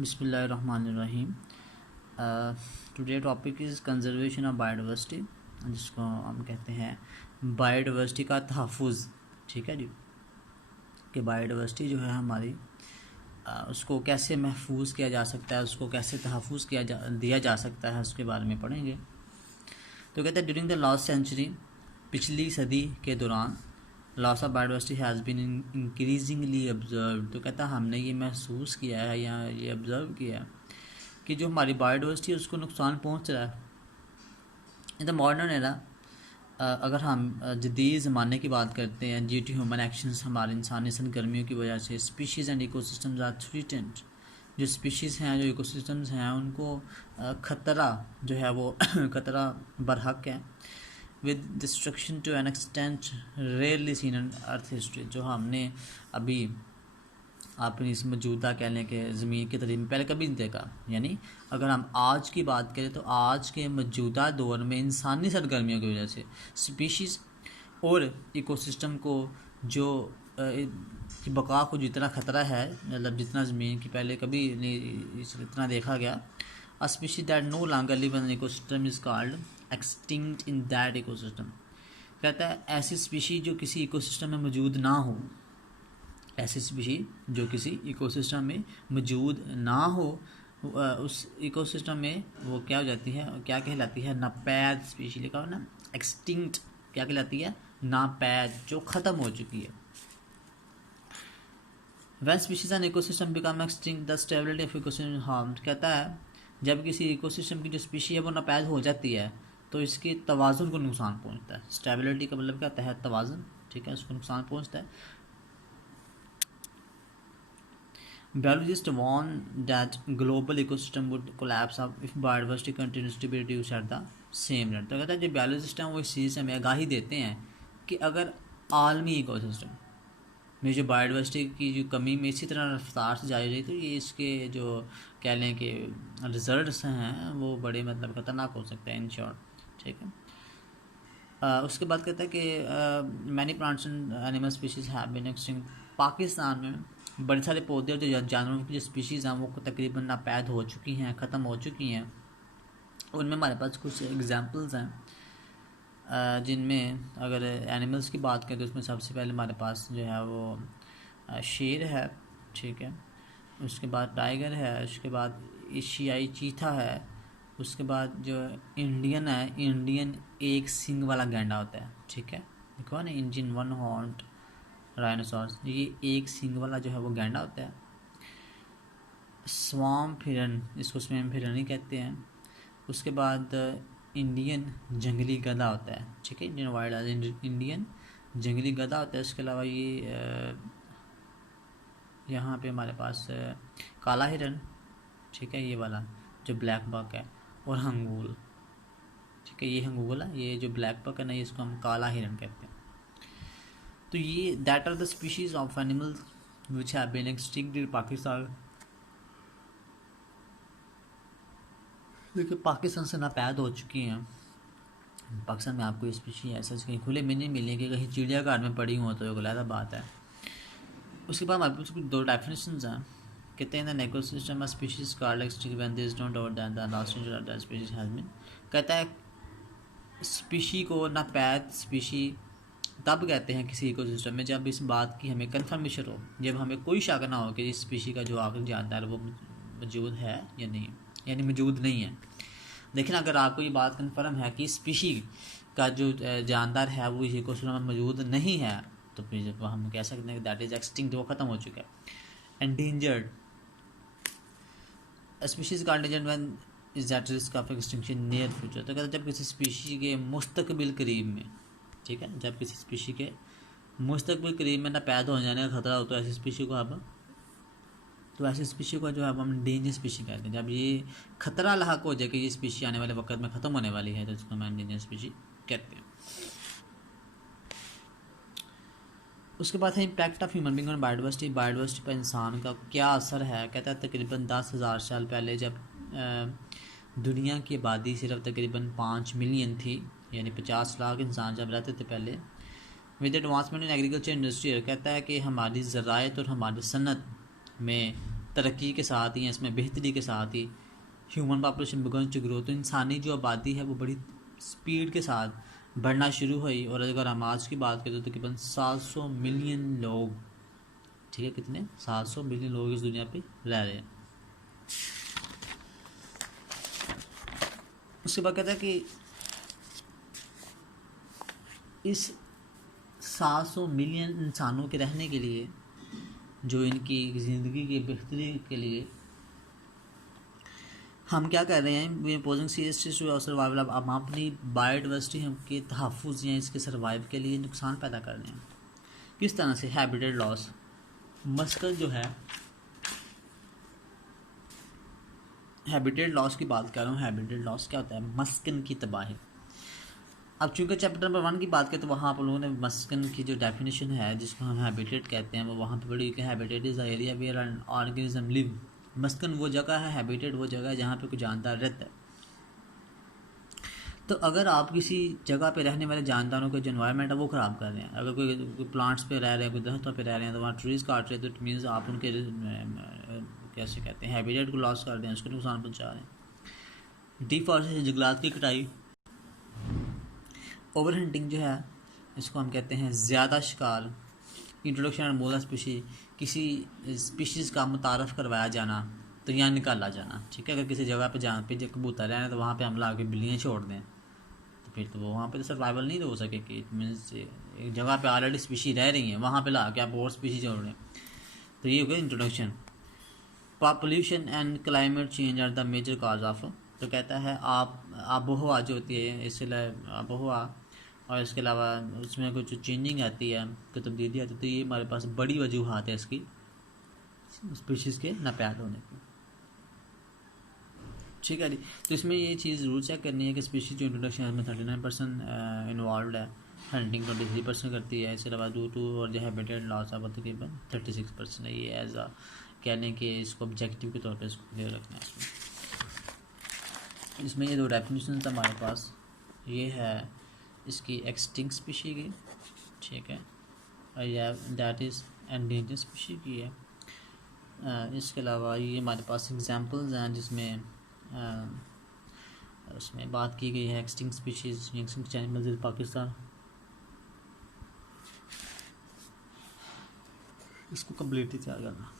बिस्मिल्लाहिर्रहमानिर्रहीम। Today topic is conservation of biodiversity, जिसको हम कहते हैं बायोडाइवर्सिटी का तहफ़्फ़ुज़। ठीक है जी, कि बायोडाइवर्सिटी जो है हमारी उसको कैसे महफूज किया जा सकता है, उसको कैसे तहफ़्फ़ुज़ दिया जा सकता है, उसके बारे में पढ़ेंगे। तो कहते हैं ड्यूरिंग द लास्ट सेंचुरी, पिछली सदी के दौरान, loss of biodiversity has been increasingly observe. तो कहता है हमने ये महसूस किया है या ये ऑब्ज़र्व किया है कि जो हमारी बायोडाइवर्सिटी है उसको नुकसान पहुंच रहा है। इन द मॉडर्न एरा, अगर हम जदीद ज़माने की बात करते हैं, ड्यू टू ह्यूमन एक्शंस, हमारे इंसानी सरगर्मियों की वजह से species and ecosystems are threatened. जो स्पीशीज़ हैं, जो इकोसिस्टम्स हैं, उनको ख़तरा जो है वो ख़तरा बरहक है। With destruction to an extent rarely seen in earth history, जो हमने अभी अपनी इस मौजूदा कह लें कि ज़मीन के तरीक़े में पहले कभी नहीं देखा। यानी अगर हम आज की बात करें तो आज के मौजूदा दौर में इंसानी सरगर्मियों की वजह से स्पीशीज़ और इकोसिस्टम को जो की बका को जितना ख़तरा है, मतलब जितना ज़मीन की पहले कभी नहीं इतना देखा गया। A species that no longer live in an ecosystem is called extinct in that ecosystem। कहता है ऐसी स्पीशीज जो किसी इकोसिस्टम में मौजूद ना हो, ऐसी स्पीशीज जो किसी इकोसिस्टम में मौजूद ना हो, उस इकोसिस्टम में वो क्या हो जाती है, क्या कहलाती है? नापैद स्पीशीज। लिखा हो ना, एक्सटिंक्ट क्या कहलाती है? नापैद, जो ख़त्म हो चुकी है। When species and ecosystem become extinct, the stability of ecosystem is harmed। कहता है जब किसी इकोसिस्टम की जो स्पीशी है वो नापैद हो जाती है तो इसके तवाज़ुन को नुकसान पहुंचता है। स्टेबिलिटी का मतलब क्या होता है? तवाज़ुन। ठीक है, उसको नुकसान पहुंचता है। Biologists warn that global ecosystem would collapse if biodiversity continues to be reduced at the same rate। तो कहता है जो बायोलॉजिस्ट हैं वो इस चीज़ से हमें आगाही देते हैं कि अगर आलमी इकोसिस्टम में जो बायोडाइवर्सिटी की जो कमी में इसी तरह रफ्तार से जारी रही तो ये इसके जो कह लें कि रिजल्ट्स हैं वो बड़े मतलब ख़तरनाक हो सकते हैं, इन शॉर्ट। ठीक है। उसके बाद कहता है कि many plants and animal species have been extinct. Pakistan में बड़े सारे पौधे और जो जानवरों की जो स्पीशीज़ हैं वो तकरीबन नापैद हो चुकी हैं, ख़त्म हो चुकी हैं। उनमें हमारे पास कुछ एग्जांपल्स हैं, जिनमें अगर एनिमल्स की बात करें तो उसमें सबसे पहले हमारे पास जो है वो शेर है। ठीक है, उसके बाद टाइगर है, उसके बाद एशियाई चीता है, उसके बाद जो इंडियन है, इंडियन एक सींग वाला गैंडा होता है। ठीक है, देखो ना, इंडियन वन हॉर्न्ड राइनोसॉरस, ये एक सींग वाला जो है वो गैंडा होता है। स्वाम्प हिरन, इसको स्वयं हिरन ही कहते हैं। उसके बाद इंडियन जंगली गधा होता है। ठीक है, इंडियन वाइल्ड इंडियन जंगली गधा होता है। इसके अलावा ये यहाँ पे हमारे पास काला हिरन, ठीक है, ये वाला जो ब्लैक बक है, और हंगूल। ठीक है, ये हंगूल है, ये जो ब्लैक बक है ना, इसको हम काला हिरन कहते हैं। तो ये that are the species of animals which have been extinct in Pakistan. देखिए पाकिस्तान से नापैद हो चुकी हैं। पाकिस्तान में आपको ये स्पीशी ऐसा कहीं खुले में नहीं मिलेगी, कहीं चिड़ियाघर में पड़ी हुआ तो एक अलग बात है। उसके बाद हमारे पास कुछ दो डेफिनेशंस हैं। कहते हैं the ecosystem of species called extinct when there is no doubt that the last stage of that species has been. कहता है स्पीशी को नापैद स्पीशी तब कहते हैं किसी इकोसिस्टम में जब इस बात की हमें कन्फर्मेशन हो, जब हमें कोई शक ना हो कि इस स्पीशी का जो आखिरी जानदार वो मौजूद है या नहीं, यानी मौजूद नहीं है। लेकिन अगर आपको ये बात कन्फर्म है कि स्पीशी का जो जानदार है वो इस इकोसिस्टम में मौजूद नहीं है, तो फिर हम कह सकते हैं कि दैट इज एक्सटिंक्ट, वो ख़त्म हो चुका है। एंडेंजर्ड स्पीशीज़ का endangered when is at risk of extinction near future. तो कहते हैं जब किसी स्पीशी के मुस्तकबिल करीब में, ठीक है, जब किसी स्पीशी के मुस्तकबिल करीब में ना पैदा हो जाने का खतरा हो तो ऐसी स्पीशी को आप ऐसी स्पीशी को जो है हम एंडेंजर स्पीशी कहते हैं। जब ये खतरा लाक हो जाए कि ये स्पीशी आने वाले वक्त में ख़त्म होने वाली है तो इसको हम एंडेंजर स्पीशी कहते हैं। उसके बाद है impact of human being on biodiversity. Biodiversity पर इंसान का क्या असर है। कहता है तकरीबन 10,000 साल पहले जब दुनिया की आबादी सिर्फ तकरीबन 5 मिलियन थी, यानी 50 लाख इंसान जब रहते थे पहले, with advancement in agriculture industry, कहता है कि हमारी ज़राअत और हमारी सनत में तरक्की के साथ ही, इसमें बेहतरी के साथ ही human population began to grow, तो इंसानी जो आबादी है वो बड़ी स्पीड के साथ बढ़ना शुरू हुई। और अगर हम आज की बात करें तो तकरीबन 700 मिलियन लोग, ठीक है, कितने 700 मिलियन लोग इस दुनिया पे रह रहे हैं। उसके बाद कहता है कि इस 700 मिलियन इंसानों के रहने के लिए, जो इनकी ज़िंदगी की बेहतरी के लिए हम क्या कर रहे हैं, वी पोजिंग सीरियस टू और सर्वाइवल। अब हम अपनी बायोडाइवर्सिटी के तहफ़्फ़ुज़ या इसके सर्वाइव के लिए नुकसान पैदा कर रहे हैं। किस तरह से? हैबिटेट लॉस, मस्कन जो है, हैबिटेट लॉस की बात कर रहा हूँ। हैबिटेट लॉस क्या होता है? मस्कन की तबाही। अब चूंकि चैप्टर नंबर 1 की बात करें तो वहाँ आप लोगों ने मस्कन की जो डेफिनेशन है, जिसको हम हैबिटेट कहते हैं, वो वहाँ पे बड़ी कि habitat is area where an organism live. मस्कन वो जगह है, हैबिटेट वो जगह है जहाँ पे कोई जानदार रहता है। तो अगर आप किसी जगह पे रहने वाले जानदारों का जो एनवायरनमेंट है वो ख़राब कर रहे हैं, अगर कोई प्लांट्स पे रह रहे हैं, कोई दरख्तों पे रह रहे हैं, तो वहाँ ट्रीज़ काट रहे हैं, तो इट मीन्स आप उनके कैसे कहते हैं, हैबिटेट को लॉस कर रहे हैं, उसको नुकसान पहुँचा रहे हैं। डिफॉरेस्टेशन, जंगलात की कटाई। ओवर हंटिंग जो है, इसको हम कहते हैं ज़्यादा शिकार। इंट्रोडक्शन और मोला स्पीशी, किसी स्पीशीज़ का मुतारफ़ करवाया जाना, तो यहाँ निकाला जाना, ठीक है। अगर किसी जगह पे जहाँ पे कबूतर रहना है तो वहाँ पे हमला आके बिल्लियाँ छोड़ दें, तो फिर तो वो वहाँ पे तो सर्वाइवल नहीं हो सकेगी। इट मीन्स एक जगह पे ऑलरेडी स्पीशी रह रही हैं, वहाँ पे ला के आप और स्पीशी छोड़ रहे हैं। तो ये हो गया introduction. Pollution and climate change are the major cause of, तो कहता है आबोहवा जो होती है, इसलिए आबोहवा, और इसके अलावा उसमें कुछ चेंजिंग आती है, कोई तब्दीली आती है, तो ये हमारे पास बड़ी वजूहत है इसकी स्पीशीज़ के नापैद होने की, ठीक है जी। तो इसमें ये चीज़ ज़रूर चेक करनी है कि स्पीशीज जो इंट्रोडक्शन में 39% इन्वॉल्व है, हंटिंग 23% करती है, इसके अलावा टू और जो हैबिटेट लॉस है वो तकरीबन 36% है। ये एज अ कहने के इसको ऑब्जेक्टिव के तौर पे इसको क्लियर रखना है। इसमें ये दो डेफिनेशन हमारे पास, ये है इसकी एक्सटिंक्ट स्पीशी की, ठीक है, और यह दैट इज़ एंडेंजर्ड स्पीशी की है। इसके अलावा ये हमारे पास एग्जांपल्स हैं जिसमें उसमें बात की गई है extinct species, extinct animals in Pakistan. इसको कम्प्लीटली तैयार करना।